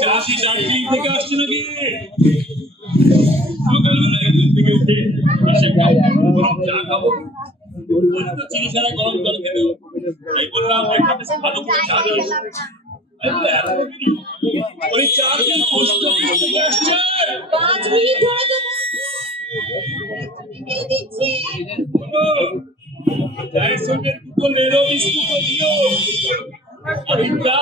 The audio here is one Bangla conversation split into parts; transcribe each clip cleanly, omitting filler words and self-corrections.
চাষি দার্জিলিং থেকে আসছে নাকি? সকালবেলায় ঘুম থেকে উঠে চা খাবো, চিনি ছাড়া গরম জল খেতে হবে। তাই বললাম একটা বেশ ভালো করে চা দিয়ে ওই চা দিয়ে পোস্ট অফিস থেকে আসছে। 5 মিনিট ধরে তো দিচ্ছি। চায়ের সঙ্গে দুটো নেরো বিস্কুট দিও। আমি চা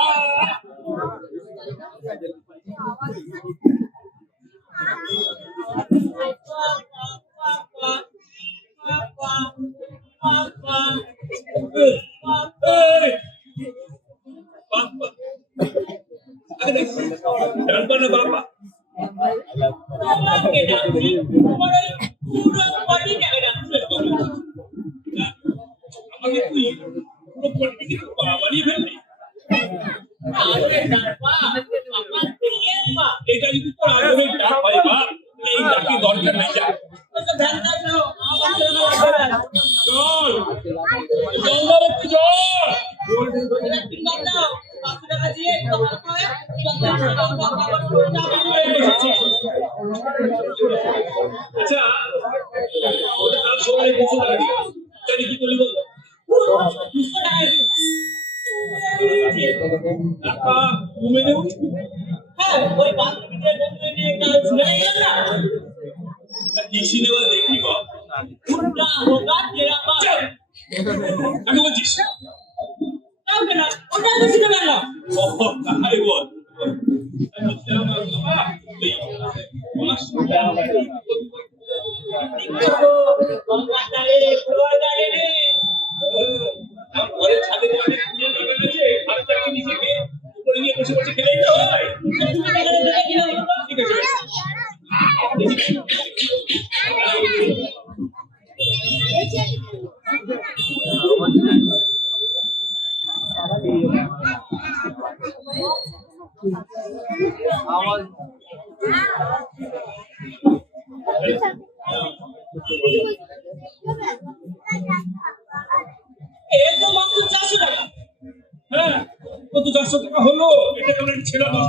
এটা যদি তোর আগুনের ডাক হয় বা এই ডাকে দরকার নেই। যা কি বলি বল দেখি বলছিস বসে বসে খেলেই তো হয়। ঠিক আছে হ্যাঁ, কত 400 টাকা হলো? এটা কেমন ছেড়া দোষ?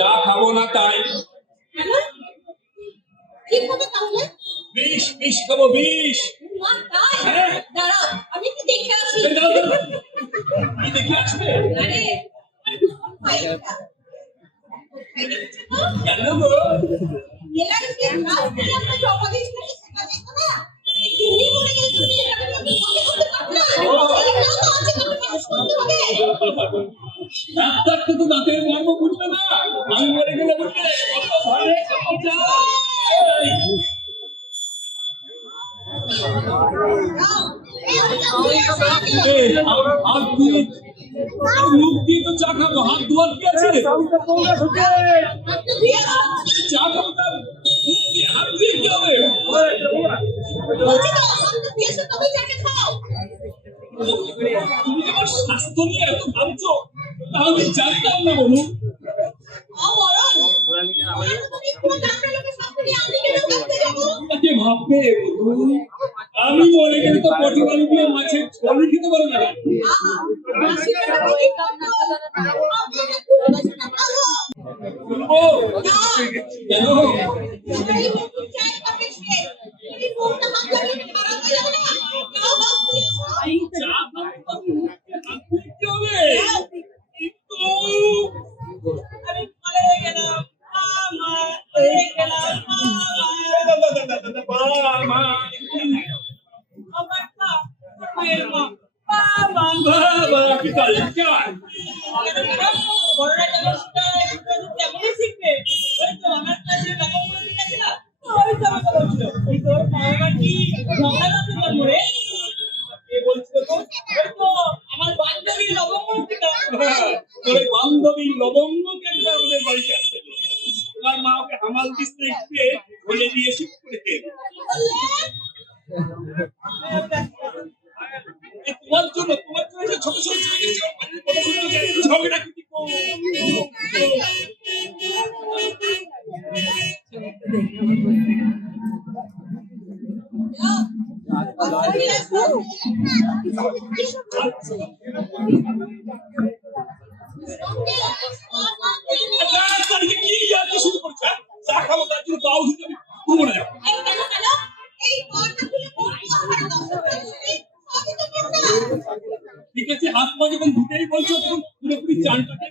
যা খাবো না তাই বিষ খাবো, বিষ। আমি কি দেখে আসি? কি দেখে আসবে? কেন গো? দাঁতের মর্ম বুঝবে না, আমি মরে গেলে বুঝবে। মুখ দিয়ে তো চা খাবো, হাত ধোয়ার কি আছে? চা খাবো তার মুখ দিয়ে, হাত দিয়ে কি হবে? তুমি আমার স্বাস্থ্য নিয়ে এত ভাবছো, তাহলে জানতাম না। বলুন ভাববে আমি মরে গেলে তো পটল আলু দিয়ে মাছের ঝোল খেতে পারবে না। ওই তো আমার বান্ধবী লবঙ্গিকা। তোর এই বান্ধবী লবঙ্গ কেন আমাদের বাড়িতে আসছে? তোমার মা ওকে হামাল দিচ্ছে একটু বলে দিয়ে শিখ করে খেয়ে। তোমার জন্য যে ছোট ছোট ঝগড়া কি কি ইয়ার্কি শুরু করছে? চা খাবো তার জন্য পাও ধুতে আমি ঘুমো না। এই কেন কেন এই ঘরটা খুলে ঠিক আছে, হাত পা যখন ধুতেই বলছো তখন পুরোপুরি চানটাকে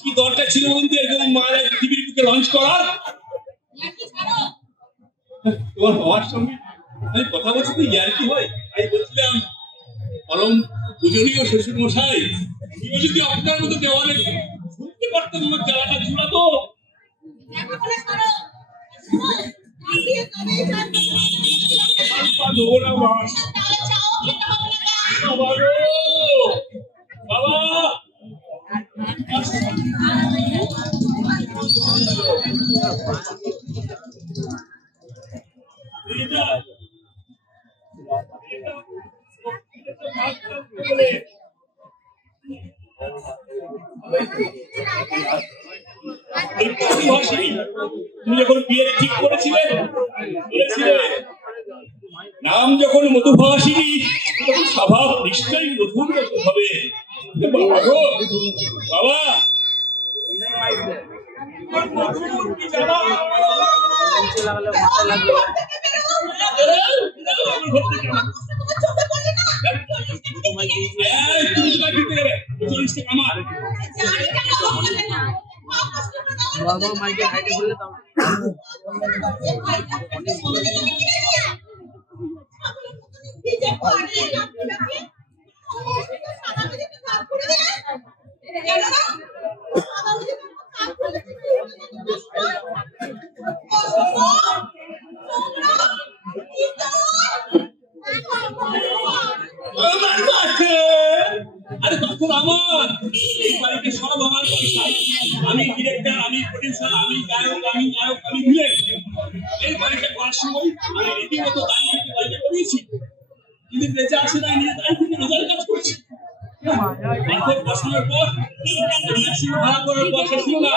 কি দরকার ছিল বন্ধু এরকম মায়ের পৃথিবীর বুকে লঞ্চ করার? তোমার বাবার সঙ্গে আমি কথা বলছি তো ইয়ার্কি হয়। আমি বলছিলাম বরং পূজনীয় শ্বশুর মশাই যদি আপনার মতো দেওয়ালে শুনতে পারতাম আমার জ্বালাটা জুড়াতো। বাবা তুমি যখন বিয়ে ঠিক করেছিলে নাম যখন মধুভাষিনী তখন স্বভাব নিশ্চয়ই মধুর মতো হবে। বাবা গো বাবা মধুর কি জানা আমার মাইকেল হাইটে বললে তো আরে তখন আমার এই বাড়িতে সব আমার পয়সা। আমি ডিরেক্টর, আমি প্রডিউসার, আমি গায়ক, আমি ভিলেন। এই বাড়িতে করার সময় আমি রীতিমতো দাঁড়িয়ে থেকে বাড়িতে করিয়েছি, কিন্তু বেঁচে আসে নাই, নিজে দাঁড়িয়ে থেকে রোজার কাজ করছি। মাঠে বসানোর পর মেশিন ভাড়া করার পর সে ছিল না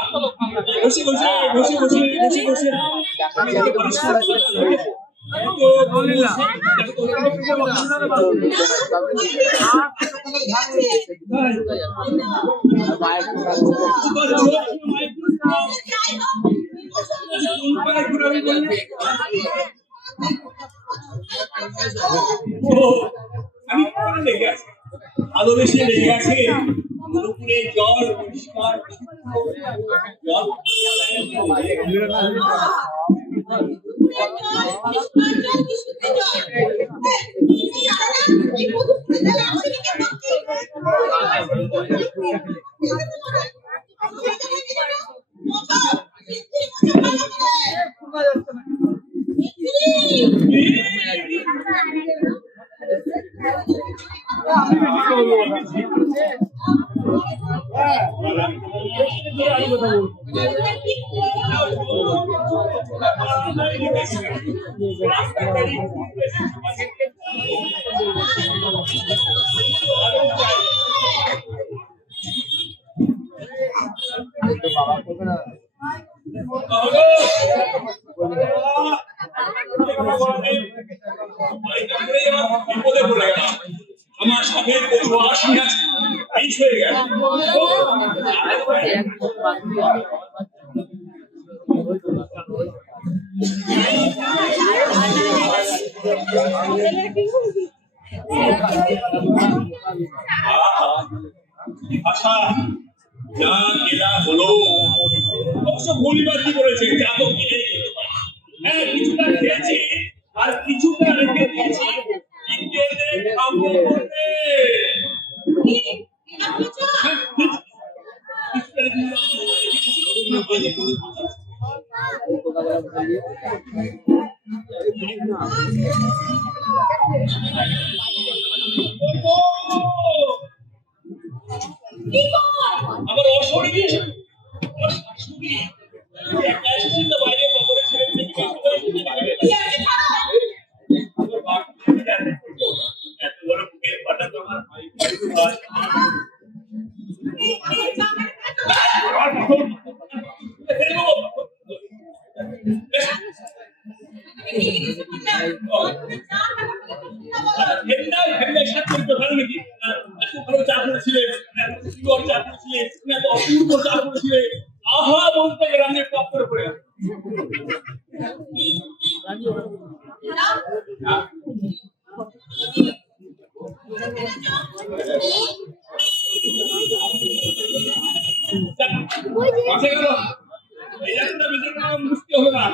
বসে বসে বসে বসে বসে বসে আমি লেগে আছি, ভালোবেসে লেগে আছে। পুরোপুরি জল পরিষ্কার জল আমার সাথে হয়ে গেল। ভাষা যা এরা হলো অবশ্য ভুলিবার কি করেছে, যা তো কিনে হ্যাঁ কিছুটা খেয়েছি আর কিছুটা রেখে দিয়েছি। কাপড় পরবে। কি না বলেছো কি গো আমার অসরে দিয়েছে আমার শাশুড়ি একা এসেছে তো বাইরে খবরে ছেড়ে থেকে বাইরে কি আছে খারাপ এত বড় বুকের পাটা তোমার ভাই আহা বলতে গ্রামে প্রাপ্ত করে মাসে গেল এই একটা বিজয় নাম মুক্তি হবে না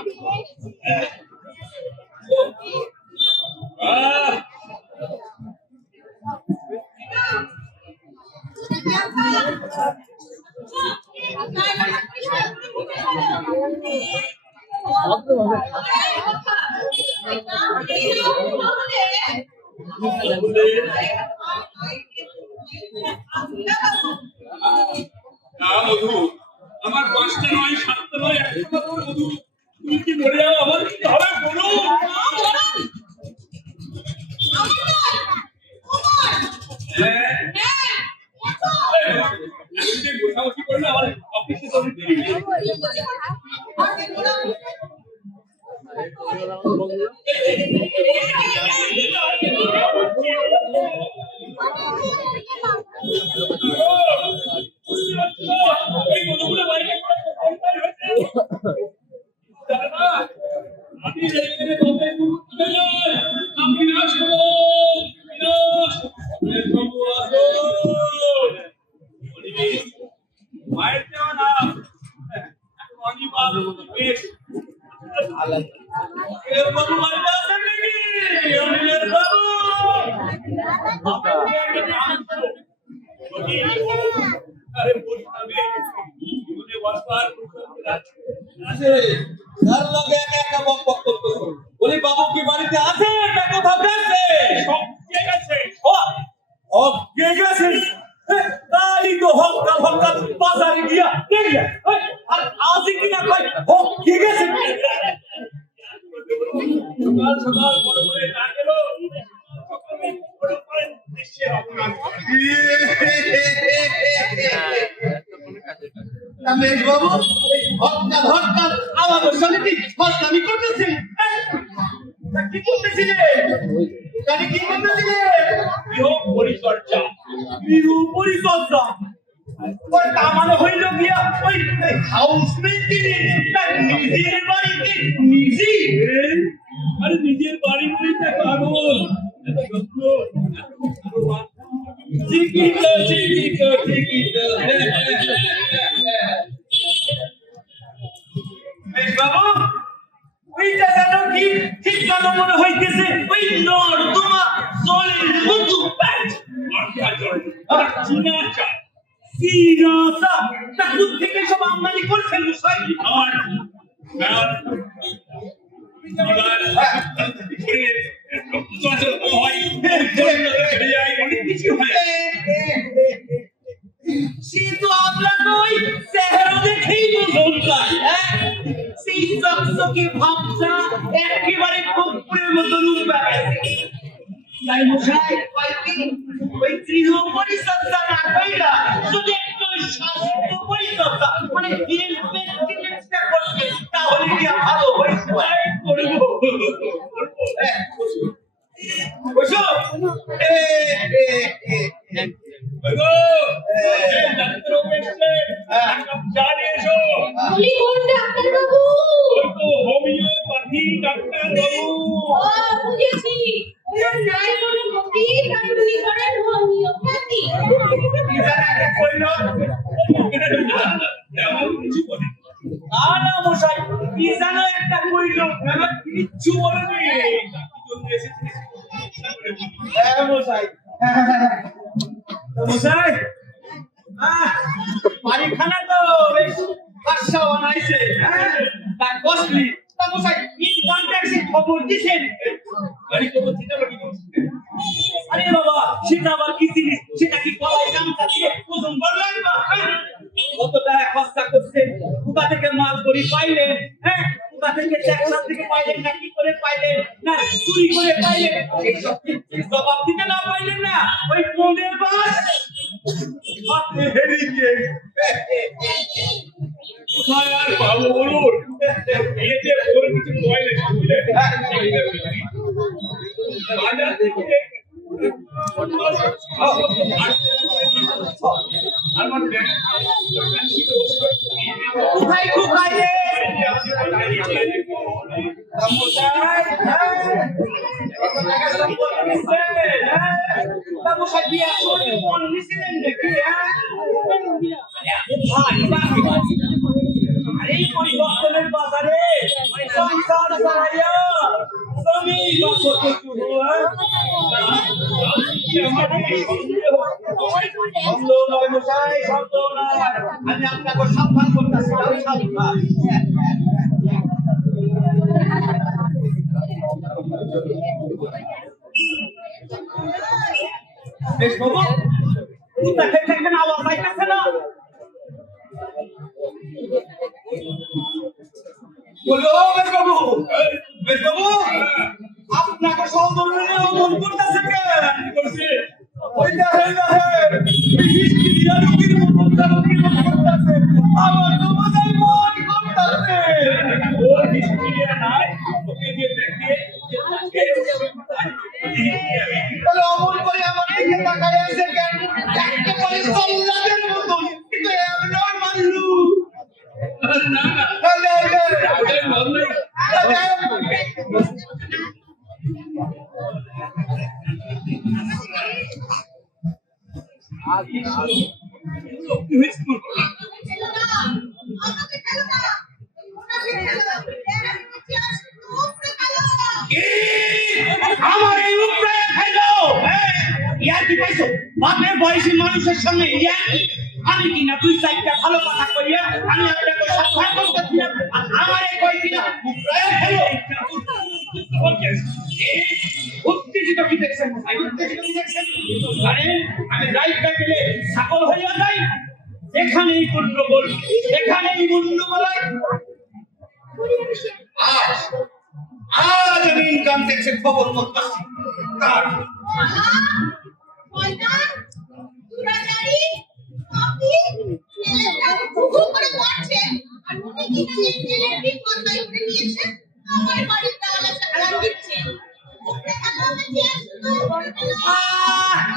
না মধু আমার 5টা নয় 7টা নয় 100টা মধু তুমি কি বলে যাও আমার কি হবে বলো গোসামসি করলে আমার অফিসে তো দেরি মায়ের দেওয়া না বলি বাবু কি বাড়িতে আছে না কোথাও গেছে? কে গেছে? তাই তো হকাল হকাল বাজারে গিয়া দেখলে আর আজ কিনা কই হোক কে গেছে? সকাল সকাল বড় করে না গেল সকালে বড় করে দেশের অপমান রমেশ বাবু হকাল হকাল আমার সাথে কি হস্তানি করতেছে? কি করতেছিলে? জানি কি করতেছিলে? গৃহ পরিচর্যা গৃহ পরিচর্যা ওই তা মানে হইল গিয়া ওই হাউস মেইনটেনেন্স তার নিজের বাড়িতে নিজে আরে নিজের বাড়ি বাড়িতে পাগল এত যত্ন চিকিত চিকিত চিকিত বাবু ওইটা যেন কি ঠিক যেন মনে হইতেছে ওই নর্দমা জলের মতো প্যাচ চিনাচা সিরাসা তা থেকে সব আমদানি করছেন মশাই আমার ম্যাম এবার চলাচল হয় চলে যায় অনেক কিছু হয় সে তো আপনার ওই চেহারা দেখেই বোঝন যায় সেই চকচকে ভাবটা একেবারে কপুরের মতো রূপ বেড়াচ্ছে তাই মশাই ওই গৃহ পরিচর্যা না কইরা যদি একটু স্বাস্থ্য পরিচর্যা মানে হেলথ মেইনটেনেন্সটা করতে তাহলে কি ভালো হইতো করব বুঝছো গো ডাক্তার ওয়েস্টে কাপ চা নিয়ে এসো বলি কোন ডাক্তার বাবু ওই তো হোমিওপ্যাথি ডাক্তার বাবু বুঝেছি ওনার নাই কোনো গতি তাই উনি করেন হোমিওপ্যাথি একটা কইলো এমন কিছু বলে না মশাই কি জানো একটা কইলো কিচ্ছু বলেনি কি জন্য এসেছিস মশাই মশাই বাড়িখানা তো বেশ আশা বানাইছে তা কষ্টলি তা মশাই ইনকাম ট্যাক্সের খবর দিছেন বাড়ি খবর দিতে পারি আরে বাবা সেটা আবার কি জিনিস সেটা কি কলাই গামছা দিয়ে ওজন করলেন বা কত টাকা খরচা করছে কোথা থেকে মাল করি পাইলেন হ্যাঁ কোথা থেকে ট্যাক্সার থেকে পাইলেন না কি করে পাইলেন না চুরি করে পাইলেন এইসব জবাব দিতে না পাইলেন না ওই কোণের বাস হাতে হেরিয়ে কোথায় আর পাবো বলুন এতে ওর কিছু পয়লে বুঝলে বাজার থেকে আর মানে কোথায় কোথায় পরিবর্তনের বাজারে সংসার চালাইয়া জমি বা কত শুরু নয় মশাই শব্দ নয় আমি আপনাকে সাবধান করতেছিলাম সাবধান বেশ বাবু কোথা থেকে একটা আওয়াজ আইতেছে না বলো বেশ বাবু আপনাকে সৌন্দর্য মন করতেছে কেন করছে ওই দেখেন বিশেষ ক্রিয়া রোগীর মন করতেছে আমার তো বোঝাই ভয় করতেছে ওর হিস্ট্রিয়া নাই ওকে দিয়ে দেখে তাহলে অমন করে আমার দিকে তাকায় আছে কেন একেবারে সল্লাদের মতন কিন্তু আমি নয় মানলু না না আরে আরে বললে আমার এই উপরে খেলো ইয়ার কি পাইছো বাপের বয়সী মানুষের সঙ্গে ইয়ার আমি কিনা দুই চারটা ভালো কথা কইয়া আমি আপনাকে সাবধান করতেছি না আমার এই কই কিনা উপরে খেলো উত্তেজিত কি দেখছেন উত্তেজিত কি দেখছেন আরে আমি রাইটটা গেলে সকল হইয়া যাই এখানেই গন্ডগোল এখানেই গন্ডগোল আজ আমি ইনকাম ট্যাক্সের খবর করতেছি কার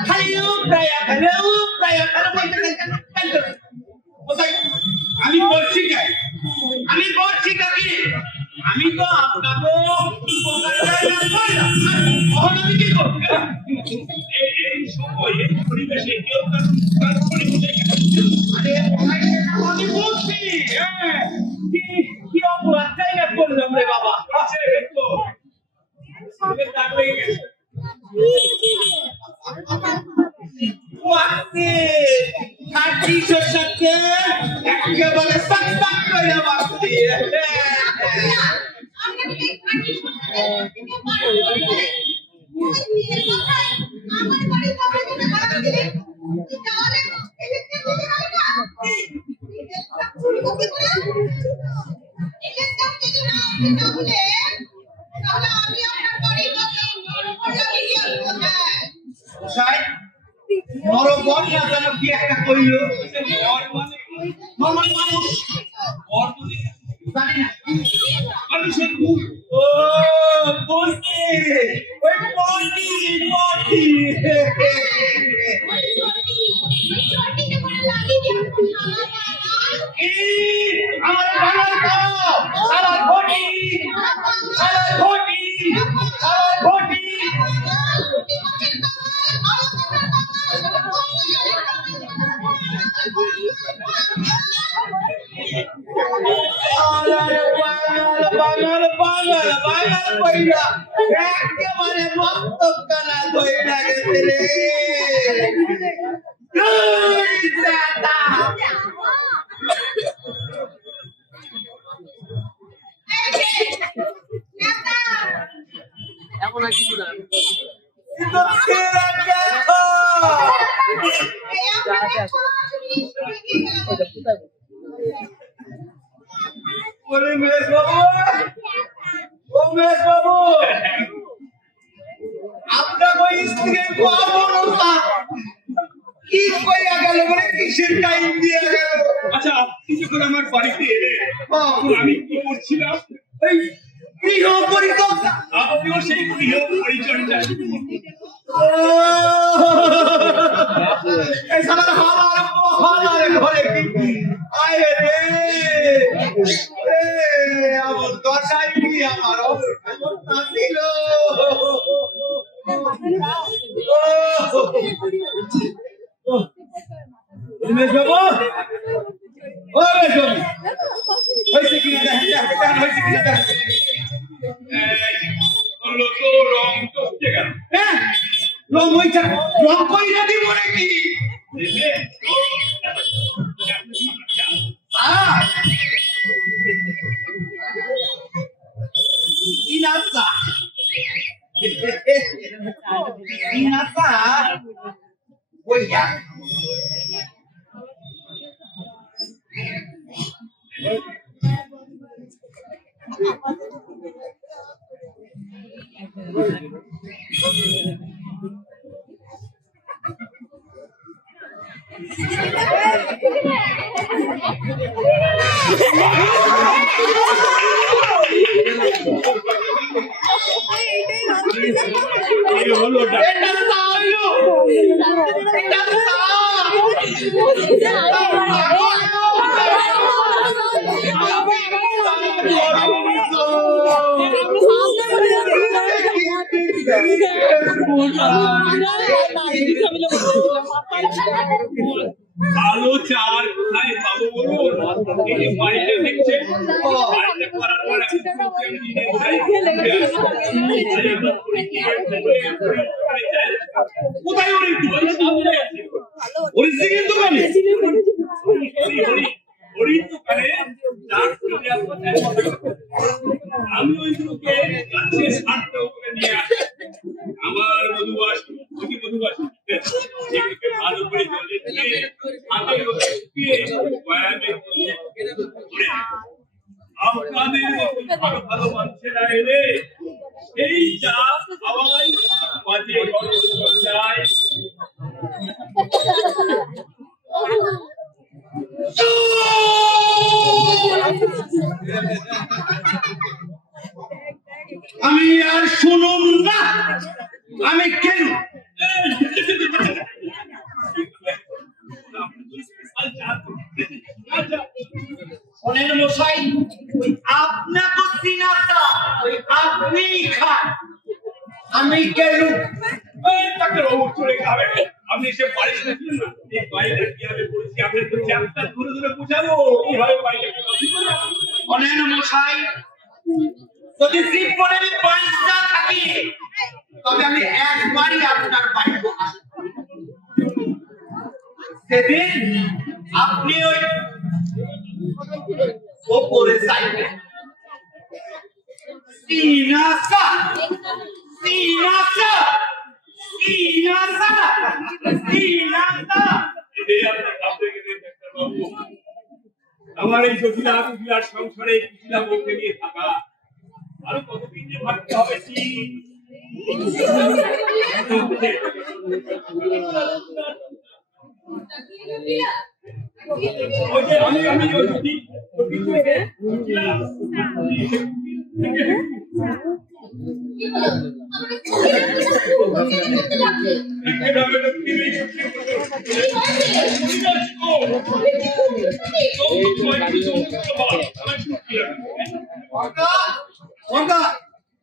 খালি আমি বলছি আমি বলছি কাকি আমি তো আপনাকে আমি কি করব এই সময় এই পরিবেশে কেউ কাজ করে আরে আমি বলছি কি অপরাধ জায়গা করলাম রে বাবা আছে তো দাগ লেগে গেছে ওয়াতে খাটি শশাকে একেবারে সাকসাক করে বাসতি নরবর না যেন কি একটা কইল নরমান মানুষ জানি না মানুষের ও বলছি ওই পটি আমার বাবার খাও সালার ঘটি বাঙাল কইরা একেবারে মস্ত কানা গেছে রে ওই দাদা এখন আর কিছু না তো ছেড়ে দেখো ওরে মেশ বাবু ও মেশ বাবু আপনার ওই স্ত্রীর বাবুরা কি কইয়া গেল বলে কিসের টাইম দিয়ে গেল আচ্ছা আপনি যখন আমার বাড়িতে এলেন হ্যাঁ। তখন আমি কি করছিলাম এই গৃহ পরিকল্পনা আপনিও সেই গৃহ পরিচর্যা এই সালার হাওয়ার মহালার ঘরে কি আয় রে এ আমার দশাই কি আমার অবস্থা ছিল উমেশ বাবু ও উমেশ বাবু হয়েছে কিনা দেখেন হয়েছে কিনা দেখেন বললো তো রং চটকে গেল হ্যাঁ রং হয়েছে রং কইরা দিব নাকি দেখলে? Inasa. Inasa. Oh ya. এই হলো ওটা। Eta sayo. Eta আলো চার কোথায় পাবো বলুন এই যে বাড়িতে দেখছে বাড়িতে করার পর এখন দিনের চাই কোথায় ওই সামনে আছে ওই সিগির দোকানে হরির দোকানে চার কিনে আমি ওইগুলোকে গাছে ছাড়তে উপরে নিয়ে আসি আমার মধুবাস মধুবাস এগুলোকে ভালো করে জলে দিয়ে হাতে রোদে শুকিয়ে বয়ামে করে আপনাদের মতো ভালো ভালো মানুষেরা এলে সেই চা খাওয়াই বাজে গরম যায় আমি আর শুনুন না আমি কেন শোনেন মশাই ওই আপনাকে সিনাসা ওই আপনি খান আমি কেন তাকে রোগ চলে খাবে আপনি এসে বাড়িতে দেখলেন না এই বাড়িটা কিভাবে করেছি আপনি তো চ্যাপ্টার ধরে ধরে বোঝাবো কিভাবে বাড়িটা শোনেন মশাই যদি জীব করে আমি বাঁচতে থাকি তবে আমি একবারই আপনার বাড়িতে আসবো সেদিন আপনি ওই ওপরে যাইবেন সিনাসা সিনাসা সিনাসা সিনাসা এটাই আপনার কাছে গেলে ডাক্তারবাবু আমার এই জটিলা কুটিলার সংসারে কুটিলা বউকে নিয়ে থাকা আরো কতদিন যে ভাবতে হবে কি ওই যে আমি ওই জটি থেকে কুটিলা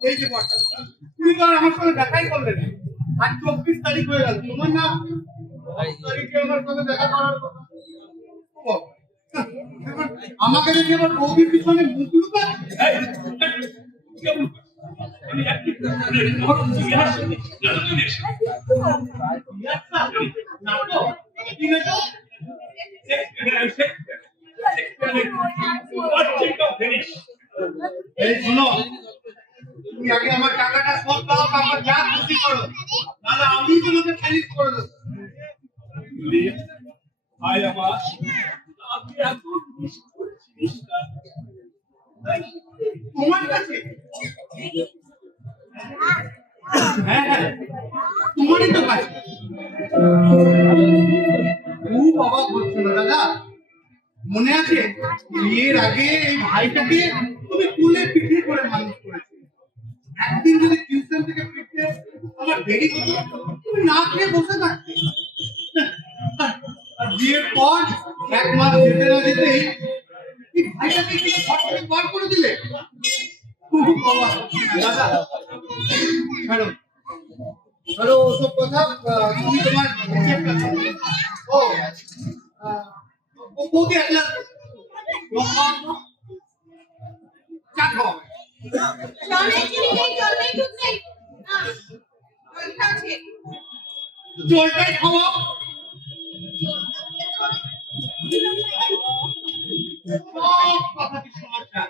এই যে বর্তা তুমি তো আমার সঙ্গে দেখাই করলে না আজ 24 তারিখ হয়ে গেল তোমার না 22 তারিখে আমার সঙ্গে দেখা করার কথা ও, আমাকে দেখে আমার বউদির পিছনে মুখ লুকাচ্ছে আমি একটি নাটকের দেশ নাটক কি নাটক? এই শোনো, তুমি আগে আমার টাকাটা শোধ দাও, তারপর যা খুশি করো, নাহলে আমি তোমাকে খারিজ করে দেবো। ভাই আমার আপনি এত জিনিসটা তোমার কাছে? হ্যাঁ হ্যাঁ, তোমারই তো কাছে। খুব অবাক হচ্ছে না দাদা? মনে আছে বিয়ের আগে এই ভাইটাকে তুমি কুলে পিঠে করে মানুষ করেছো। একদিন যদি টিউশন থেকে ফিরতে আমার দেরি হতো, তুমি না খেয়ে বসে থাকতে। আর বিয়ের পর 1 মাস যেতে না যেতেই এই ভাইটাকে কি ঘর থেকে বার করে দিলে? খুব অবাক হচ্ছে না দাদা। ছাড়ো ছাড়ো ওসব কথা। তুমি তোমার হিসেবটা করো। ও বৌদি একলা চা খাও। জলে চিনি নেই, জলে দুধ নেই। না, জলটা আছে। জলটাই খাওয়াও। সব কথা কি সমস্যা?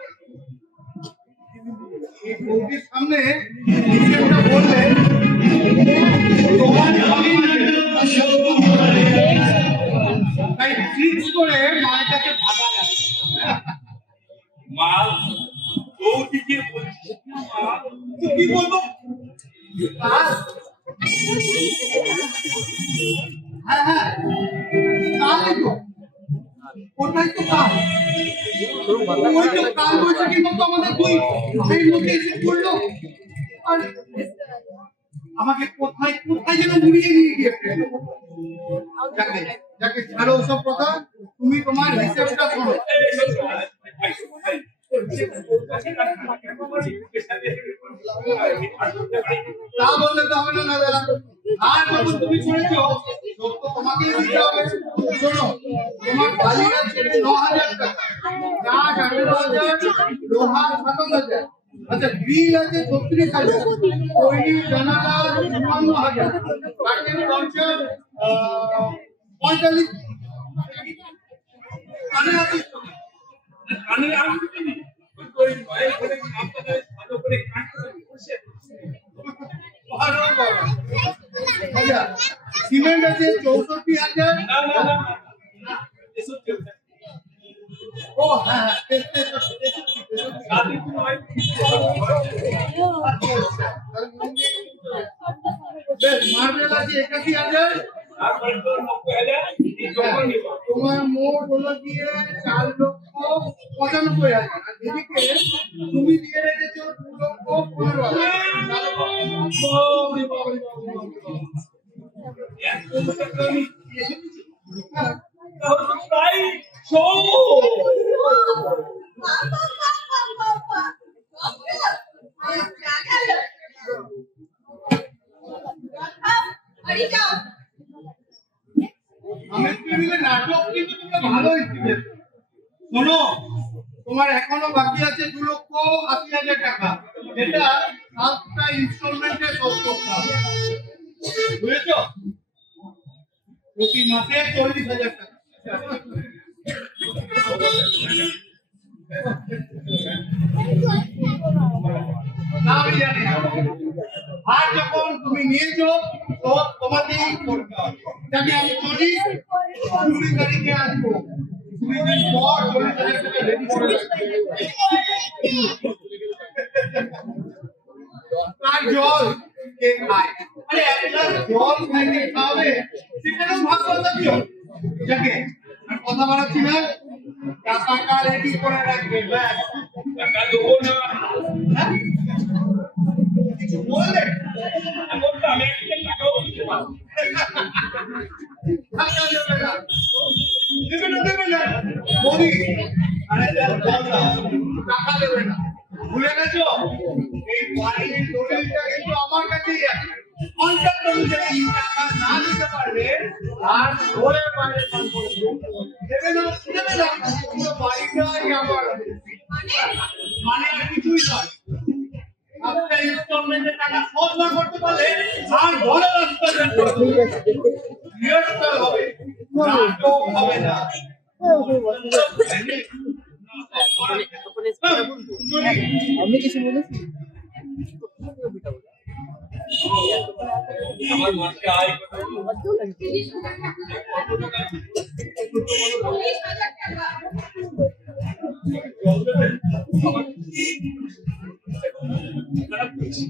এই বৌদির সামনে হিসেবটা বললে তোমার তাই ফিক্স করে মালটাকে ভাগা গেছে। মাল বৌদিকে বলছিস না মাল কি বলবো? কাজ? হ্যাঁ হ্যাঁ, কাজই তো, ওটাই তো কাজ। ওই তো কাল বৈশাখীর মতো আমাদের দুই ভাইয়ের মধ্যে এসে পড়লো, আর আমাকে কোথায় কোথায় যেন ঘুরিয়ে নিয়ে গিয়ে ফেললো। যাকে যাকে ছাড়ো ওসব কথা, তুমি তোমার হিসেবটা শোনো। তা বললে তো হবে না দাদা। আর যখন তুমি শুনেছো সব তো তোমাকেই দিতে হবে। শোনো, তোমার বালি আছে 9,000 টাকা, কাঠ 18,000, লোহা 27,000, আচ্ছা গ্রিল আছে 36,000, তৈরি জানালা 54,000, কাঠের দরজা 45, কানে আছে কানে আমি দিই ওই ভয়ে করে আপনাদের ভালো করে কাট করে বসে ভালো বড়। আচ্ছা সিমেন্ট আছে 64,000। না না না এসব চলছে ও হ্যাঁ হ্যাঁ, শাদি তো হয় বেশ মার্বেল আছে 81,000। তারপরে তো 90,000 এই যখন নিব তোমার মোট হলো গিয়ে 4,95,000, আর এদিকে তুমি দিয়ে রেখেছো 2,15,000। তাই শো বাবা বাবা বাবা বাবা জাগাল আরে যাও আমি টিভিতে নাটক কিন্তু তোমরা ভালোই শিখেছো। শোনো, তোমার এখনো বাকি আছে 2,80,000 টাকা, এটা 7টা ইনস্টলমেন্টে শোধ করতে হবে, বুঝেছো? প্রতি মাসে 40,000 টাকা। না আমি জানি না। আর যখন তুমি নিয়েছো তো তোমাকেই করতে হবে। যাকে আমি চলি 20 তারিখে আসবো, 2 দিন পর 40,000 টাকা রেডি করে রাখবো। আর জল কে খায়? আরে এক গ্লাস জল খাইতে খাওয়াবে, সেখানেও ভাগ্য দিও। যাকে আর কথা বাড়াচ্ছি না, টাকাটা রেডি করে রাখবে। ব্যাস, টাকা দেবো না হ্যাঁ? কিছু বললে এখন তো আমি একটা টাকাও দিতে পারবো টাকা দেবে না, দেবে না, দেবে না বলি। আরে টাকা দেবে না, ভুলে গেছো? এই বাড়ির দলিলটা কিন্তু আমার কাছেই আছে। কন্ট্রাক্ট অনুযায়ী টাকা না দিতে পারলে আর ধরে বাইরে বার করে দেবো। দেবে না, দেবে না, পুরো বাড়িটাই আমার। মানে আর কিছুই নয়। একটা ইনস্টলমেন্টের টাকা শোধ না করতে পারলে আর ঘরে আসতে রিহার্সাল হবে, নাটক হবে না। আমি কিছু বলেছি আমার মাসে আয় কত? 40,000 টাকা। খারাপ করছি।